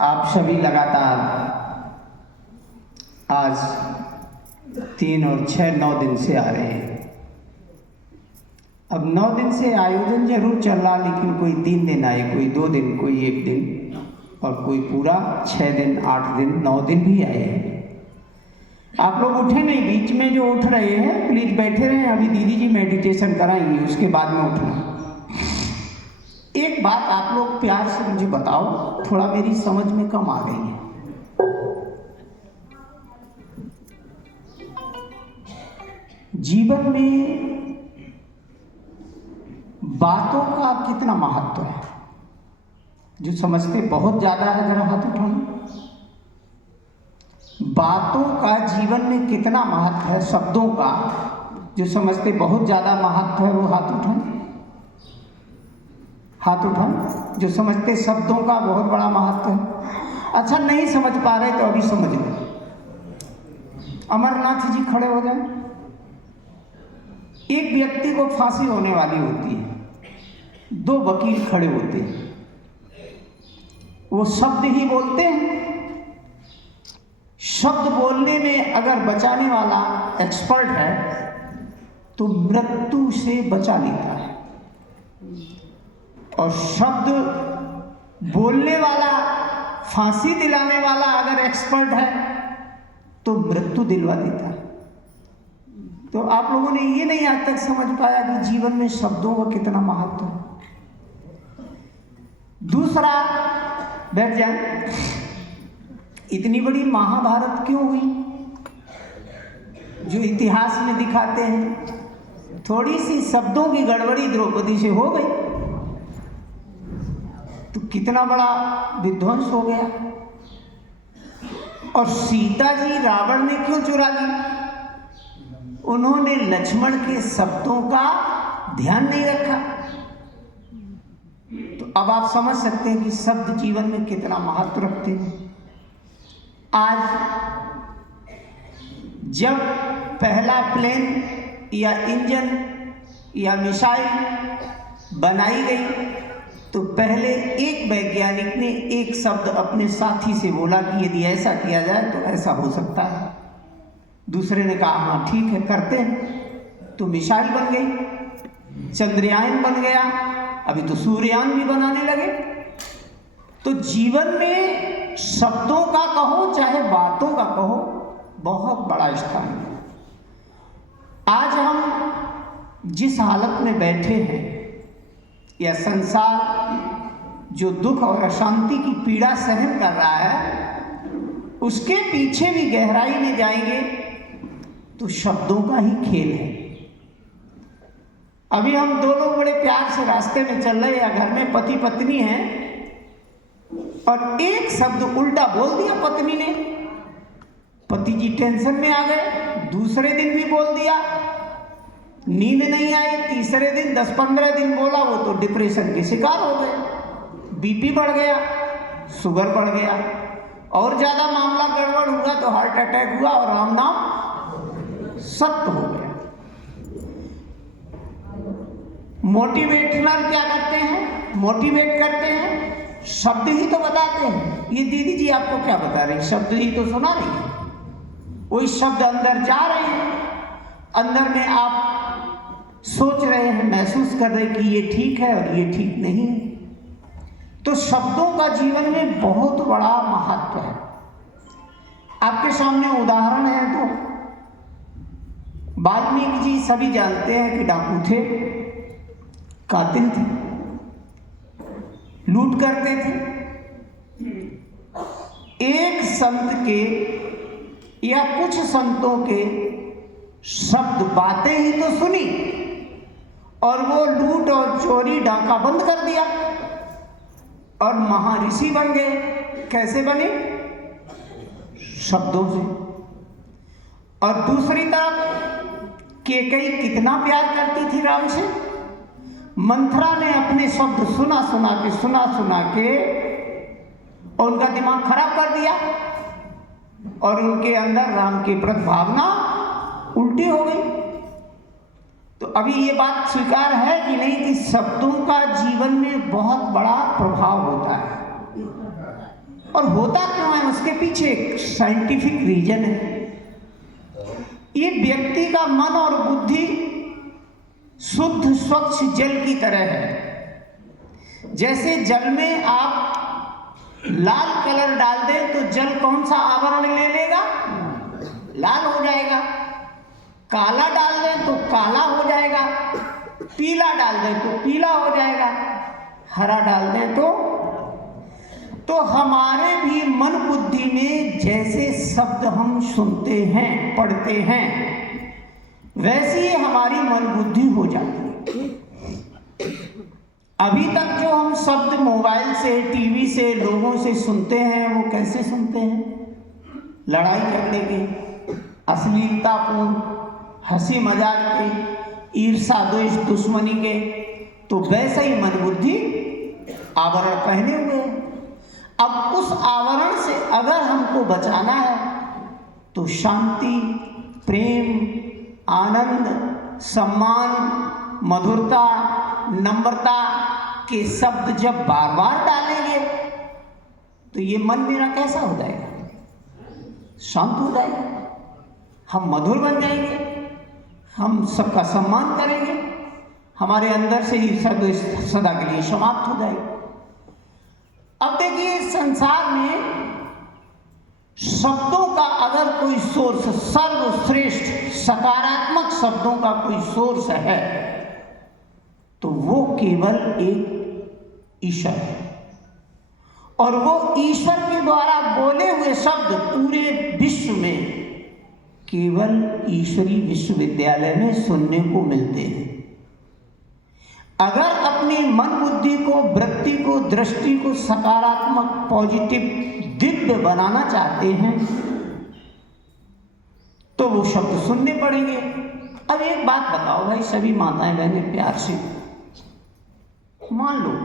आप सभी लगातार आज 3 और 6 9 दिन से आ रहे हैं। अब 9 दिन से आयोजन जरूर चल रहा, लेकिन कोई 3 दिन आए, कोई 2 दिन, कोई 1 दिन और कोई पूरा 6 दिन, 8 दिन, 9 दिन भी आए हैं। आप लोग उठे नहीं, बीच में जो उठ रहे हैं प्लीज बैठे रहें। अभी दीदी जी मेडिटेशन कराएंगी, उसके बाद में उठना। एक बात आप लोग प्यार से मुझे बताओ, थोड़ा मेरी समझ में कम आ गई है। जीवन में बातों का कितना महत्व है? जो समझते बहुत ज्यादा है जरा हाथ उठाओ। बातों का जीवन में कितना महत्व है? शब्दों का जो समझते बहुत ज्यादा महत्व है वो हाथ उठाओ। हाथ उठाओ जो समझते शब्दों का बहुत बड़ा महत्व है। अच्छा, नहीं समझ पा रहे तो अभी समझ लो। अमरनाथ जी खड़े हो जाए। एक व्यक्ति को फांसी होने वाली होती है, 2 वकील खड़े होते हैं, वो शब्द ही बोलते हैं। शब्द बोलने में अगर बचाने वाला एक्सपर्ट है तो मृत्यु से बचा लेता है, और शब्द बोलने वाला, फांसी दिलाने वाला अगर एक्सपर्ट है तो मृत्यु दिलवा देता है। तो आप लोगों ने ये नहीं आज तक समझ पाया कि जीवन में शब्दों का कितना महत्व है। दूसरा, बैठ जाए, इतनी बड़ी महाभारत क्यों हुई जो इतिहास में दिखाते हैं? थोड़ी सी शब्दों की गड़बड़ी द्रौपदी से हो गई तो कितना बड़ा विध्वंस हो गया। और सीता जी रावण ने क्यों चुरा ली? उन्होंने लक्ष्मण के शब्दों का ध्यान नहीं रखा। तो अब आप समझ सकते हैं कि शब्द जीवन में कितना महत्व रखते हैं। आज जब पहला प्लेन या इंजन या मिसाइल बनाई गई तो पहले एक वैज्ञानिक ने एक शब्द अपने साथी से बोला कि यदि ऐसा किया जाए तो ऐसा हो सकता है। दूसरे ने कहा हाँ ठीक है करते हैं, तो मिसाइल बन गई, चंद्रयान बन गया, अभी तो सूर्ययान भी बनाने लगे। तो जीवन में शब्दों का कहो चाहे बातों का कहो, बहुत बड़ा स्थान है। आज हम जिस हालत में बैठे हैं, यह संसार जो दुख और अशांति की पीड़ा सहन कर रहा है, उसके पीछे भी गहराई में जाएंगे तो शब्दों का ही खेल है। अभी हम 2 लोग बड़े प्यार से रास्ते में चल रहे हैं, घर में पति पत्नी हैं, और एक शब्द उल्टा बोल दिया पत्नी ने, पति जी टेंशन में आ गए। दूसरे दिन भी बोल दिया, नींद नहीं आई। तीसरे दिन 10-15 दिन बोला, वो तो डिप्रेशन के शिकार हो गए, बीपी बढ़ गया, शुगर बढ़ गया, और ज्यादा मामला गड़बड़ हुआ तो हार्ट अटैक हुआ और राम नाम सत्य हो गया। मोटिवेशनल क्या करते हैं? मोटिवेट करते हैं, शब्द ही तो बताते हैं। ये दीदी जी आपको क्या बता रही? शब्द ही तो सुना रही है। वही शब्द अंदर जा रहे हैं, अंदर में आप सोच रहे हैं, महसूस कर रहे हैं कि ये ठीक है और ये ठीक नहीं। तो शब्दों का जीवन में बहुत बड़ा महत्व है। आपके सामने उदाहरण है। तो वाल्मीकि जी सभी जानते हैं कि डाकू थे, कातिल थे, लूट करते थे। एक संत के या कुछ संतों के शब्द, बातें ही तो सुनी और वो लूट और चोरी डाका बंद कर दिया और महर्षि बन गए। कैसे बने? शब्दों से। और दूसरी तरफ कैकेयी कितना प्यार करती थी राम से। मंथरा ने अपने शब्द सुना सुना के और उनका दिमाग खराब कर दिया और उनके अंदर राम के प्रति भावना उल्टी हो गई। तो अभी ये बात स्वीकार है कि नहीं कि शब्दों का जीवन में बहुत बड़ा प्रभाव होता है। और होता क्यों है, उसके पीछे एक साइंटिफिक रीजन है। ये व्यक्ति का मन और बुद्धि शुद्ध स्वच्छ जल की तरह है। जैसे जल में आप लाल कलर डाल दें तो जल कौन सा आवरण ले लेगा, लाल हो जाएगा। काला डाल दें तो काला हो जाएगा, पीला डाल दें तो पीला हो जाएगा, हरा डाल दें तो हमारे भी मन बुद्धि में जैसे शब्द हम सुनते हैं, पढ़ते हैं, वैसे ही हमारी मन बुद्धि हो जाती है। अभी तक जो हम शब्द मोबाइल से, टीवी से, लोगों से सुनते हैं, वो कैसे सुनते हैं? लड़ाई झगड़े के, अश्लीलतापूर्ण, हंसी मजाक के, ईर्षा द्वेष दुश्मनी के। तो वैसा ही मन बुद्धि आवरण पहने हुए हैं। अब उस आवरण से अगर हमको बचाना है तो शांति, प्रेम, आनंद, सम्मान, मधुरता, नम्रता के शब्द जब बार बार डालेंगे तो ये मन मेरा कैसा हो जाएगा? शांत हो जाएगा, हम मधुर बन जाएंगे, हम सबका सम्मान करेंगे, हमारे अंदर से ईर्ष्या द्वेष सदा के लिए समाप्त हो जाएगी। अब देखिए, संसार में शब्दों का अगर कोई सोर्स, सर्वश्रेष्ठ सकारात्मक शब्दों का कोई सोर्स है तो वो केवल एक ईश्वर है। और वो ईश्वर के द्वारा बोले हुए शब्द पूरे विश्व में केवल ईश्वरीय विश्वविद्यालय में सुनने को मिलते हैं। अगर अपनी मन बुद्धि को, वृत्ति को, दृष्टि को सकारात्मक, पॉजिटिव, दिव्य बनाना चाहते हैं तो वो शब्द सुनने पड़ेंगे। अब एक बात बताओ भाई, सभी माताएं बहनें प्यार से, मान लो